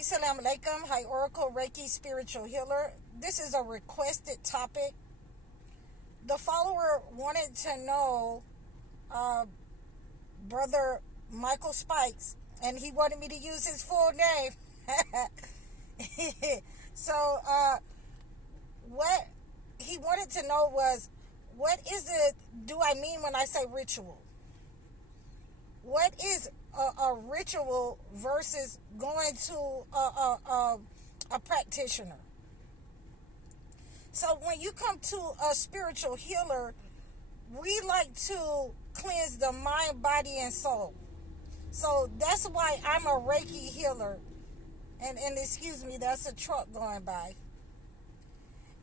Assalamu alaikum. Hi, Oracle Reiki Spiritual Healer. This is a requested topic. The follower wanted to know Brother Michael Spikes, and he wanted me to use his full name. So, what he wanted to know was, what is it do I mean when I say ritual? What is a ritual versus going to a practitioner? So when you come to a spiritual healer, we like to cleanse the mind, body, and soul. So that's why I'm a Reiki healer. And excuse me, that's a truck going by.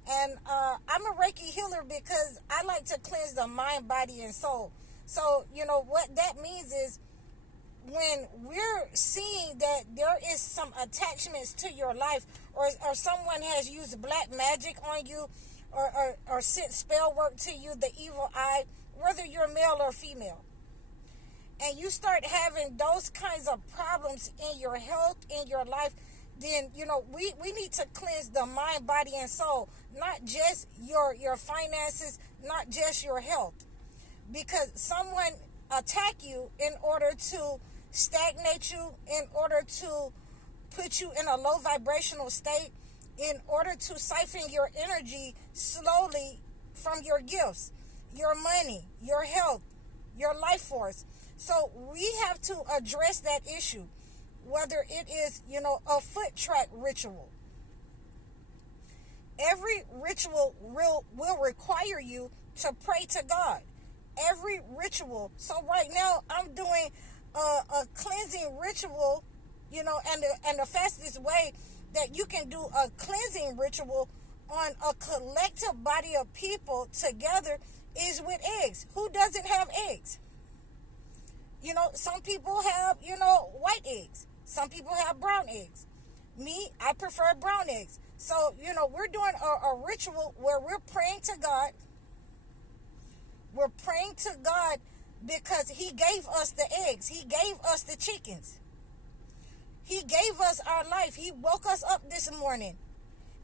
And I'm a Reiki healer because I like to cleanse the mind, body, and soul. So, what that means is when we're seeing that there is some attachments to your life, or someone has used black magic on you, or sent spell work to you, the evil eye, whether you're male or female, and you start having those kinds of problems in your health, in your life, then, we need to cleanse the mind, body, and soul, not just your finances, not just your health. Because someone attack you in order to stagnate you, in order to put you in a low vibrational state, in order to siphon your energy slowly from your gifts, your money, your health, your life force. So we have to address that issue, whether it is, a foot track ritual. Every ritual will require you to pray to God. Every ritual. So right now I'm doing a cleansing ritual, and the fastest way that you can do a cleansing ritual on a collective body of people together is with eggs. Who doesn't have eggs? Some people have, white eggs. Some people have brown eggs. Me, I prefer brown eggs. So, we're doing a ritual where we're praying to God. We're praying to God because He gave us the eggs. He gave us the chickens. He gave us our life. He woke us up this morning.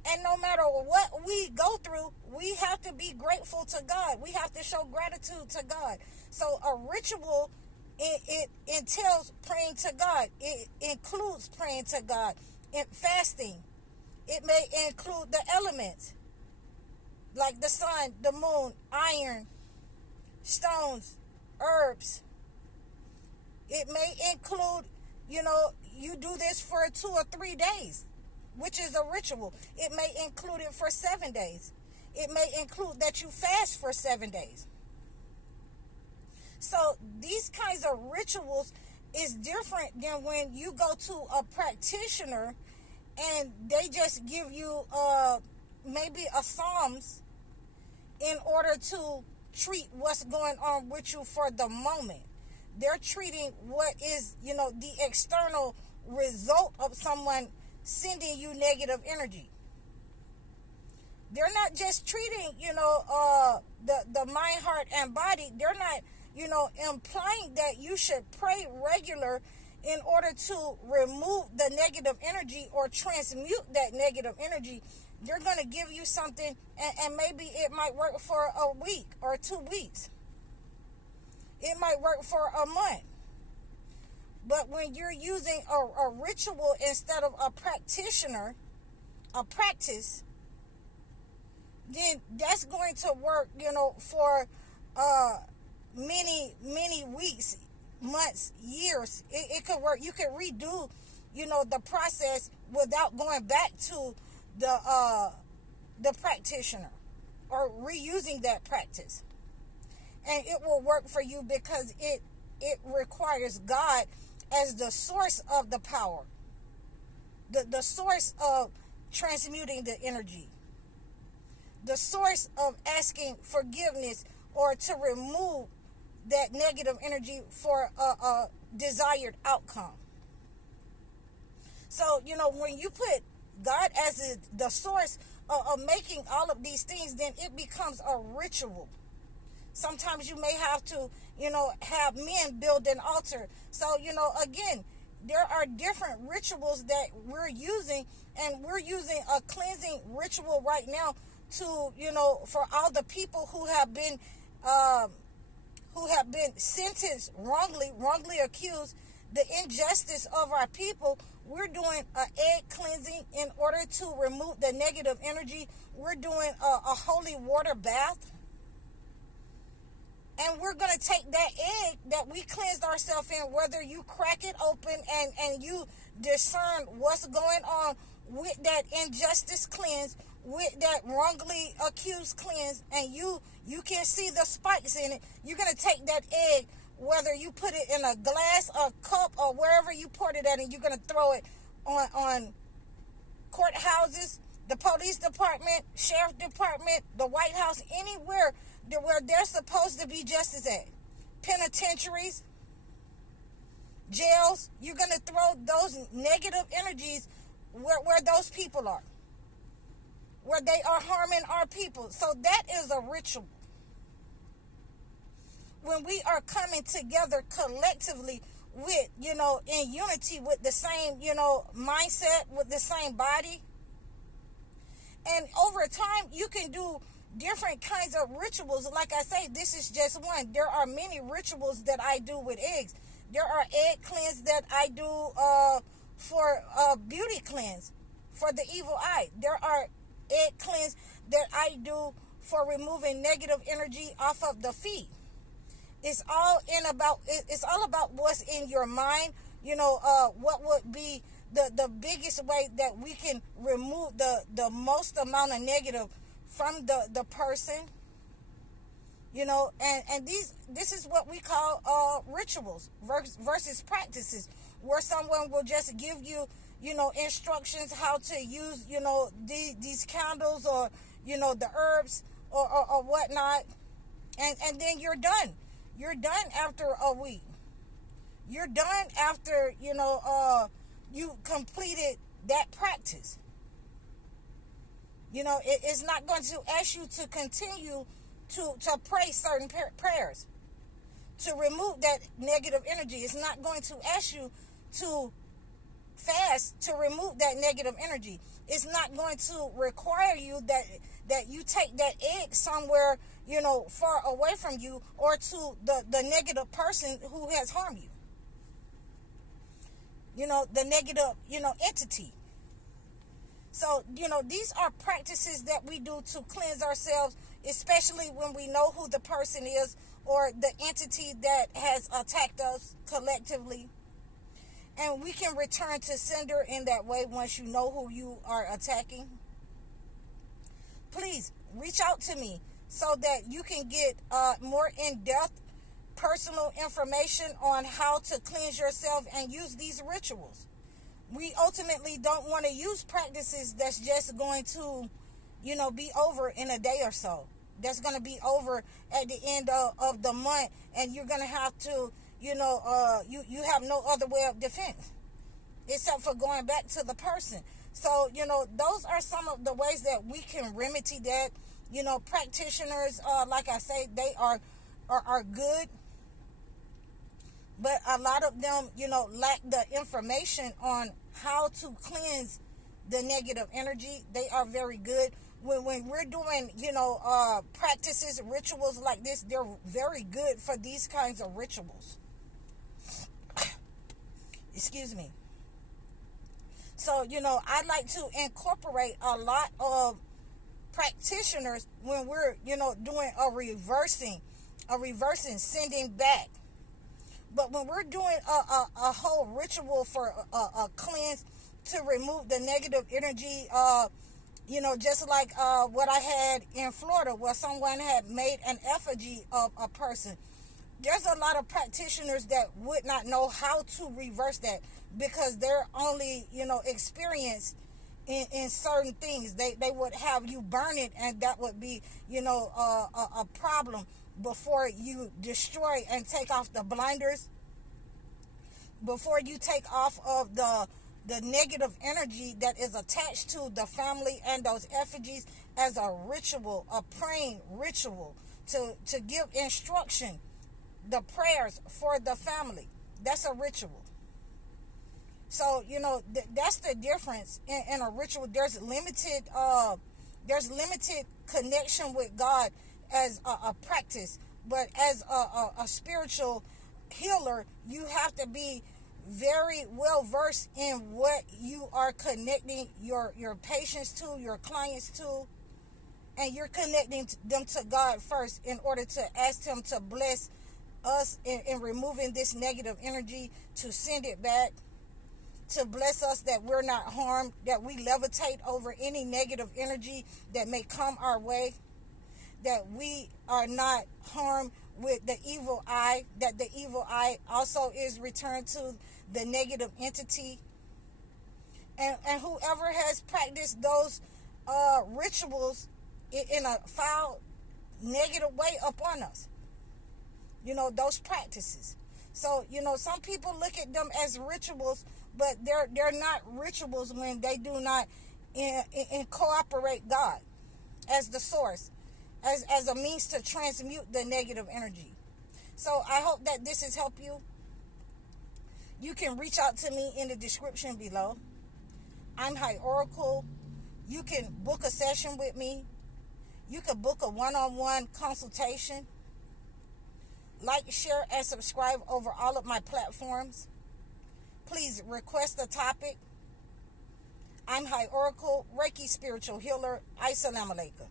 And no matter what we go through, we have to be grateful to God. We have to show gratitude to God. So a ritual, it entails praying to God. It includes praying to God and fasting. It may include the elements like the sun, the moon, iron, stones, herbs. It may include, you do this for 2 or 3 days, which is a ritual. It may include it for 7 days. It may include that you fast for 7 days. So these kinds of rituals is different than when you go to a practitioner and they just give you maybe a Psalms in order to treat what's going on with you for the moment. They're treating what is, the external result of someone sending you negative energy. They're not just treating, the mind, heart, and body. They're not, implying that you should pray regular in order to remove the negative energy or transmute that negative energy. They're going to give you something, and maybe it might work for a week or 2 weeks. It might work for a month. But when you're using a ritual instead of a practitioner, a practice, then that's going to work, for many weeks, months, years. It could work. You could redo, the process without going back to the practitioner or reusing that practice. And it will work for you because it requires God as the source of the power, the source of transmuting the energy, the source of asking forgiveness or to remove that negative energy for a desired outcome. So, when you put God as the source of making all of these things, then it becomes a ritual. Sometimes you may have to, have men build an altar. So, again, there are different rituals that we're using, and we're using a cleansing ritual right now to, for all the people um, who have been sentenced wrongly accused, the injustice of our people. We're doing an egg cleansing in order to remove the negative energy. We're doing a holy water bath. And we're going to take that egg that we cleansed ourselves in, whether you crack it open and you discern what's going on with that injustice cleanse, with that wrongly accused cleanse, and you can see the spikes in it. You're going to take that egg, whether you put it in a glass, a cup, or wherever you poured it at, and you're going to throw it on courthouses, the police department, sheriff department, the White House, anywhere where they're supposed to be justice at. Penitentiaries, jails. You're going to throw those negative energies where those people are, where they are harming our people. So that is a ritual. When we are coming together collectively with, in unity with the same, mindset, with the same body. And over time, you can do different kinds of rituals. Like I say, this is just one. There are many rituals that I do with eggs. There are egg cleanse that I do for beauty cleanse, for the evil eye. There are egg cleanse that I do for removing negative energy off of the feet. It's all about what's in your mind. What would be the biggest way that we can remove the most amount of negative from the person. And this is what we call rituals versus practices, where someone will just give you, instructions how to use, these candles, or, the herbs, or whatnot. And then you're done. You're done after a week. You're done after, you completed that practice. It's not going to ask you to continue to pray certain prayers to remove that negative energy. It's not going to ask you to fast to remove that negative energy. It's not going to require you that you take that egg somewhere, far away from you, or to the negative person who has harmed you. The negative, entity. So, these are practices that we do to cleanse ourselves, especially when we know who the person is or the entity that has attacked us collectively. And we can return to sender in that way once you know who you are attacking. Please reach out to me so that you can get more in-depth personal information on how to cleanse yourself and use these rituals. We ultimately don't want to use practices that's just going to, be over in a day or so. That's going to be over at the end of the month, and you're going to have to, you have no other way of defense except for going back to the person. So, those are some of the ways that we can remedy that. Practitioners, like I say, they are good. But a lot of them, lack the information on how to cleanse the negative energy. They are very good. When we're doing, practices, rituals like this, they're very good for these kinds of rituals. Excuse me. So, I like to incorporate a lot of practitioners when we're, doing a reversing, sending back. But when we're doing a whole ritual for a cleanse to remove the negative energy, just like what I had in Florida, where someone had made an effigy of a person. There's a lot of practitioners that would not know how to reverse that because they're only, experienced in certain things. They would have you burn it, and that would be, a problem before you destroy and take off the blinders, before you take off of the negative energy that is attached to the family and those effigies, as a ritual, a praying ritual, to give instruction, the prayers for the family. That's a ritual. So, you know, that's the difference in a ritual. There's limited connection with God as a practice, but as a spiritual healer, you have to be very well versed in what you are connecting your patients to, your clients to, and you're connecting them to God first in order to ask Him to bless us in removing this negative energy, to send it back, to bless us that we're not harmed, that we levitate over any negative energy that may come our way, that we are not harmed with the evil eye, that the evil eye also is returned to the negative entity. And whoever has practiced those rituals in a foul, negative way upon us, you know, those practices. So, you know, some people look at them as rituals, but they're not rituals when they do not incorporate God as the source, as a means to transmute the negative energy. So I hope that this has helped you. You can reach out to me in the description below. I'm High Oracle. You can book a session with me. You can book a one-on-one consultation. Like, share, and subscribe over all of my platforms. Please request a topic. I'm High Oracle, Reiki Spiritual Healer. Assalamu alaikum.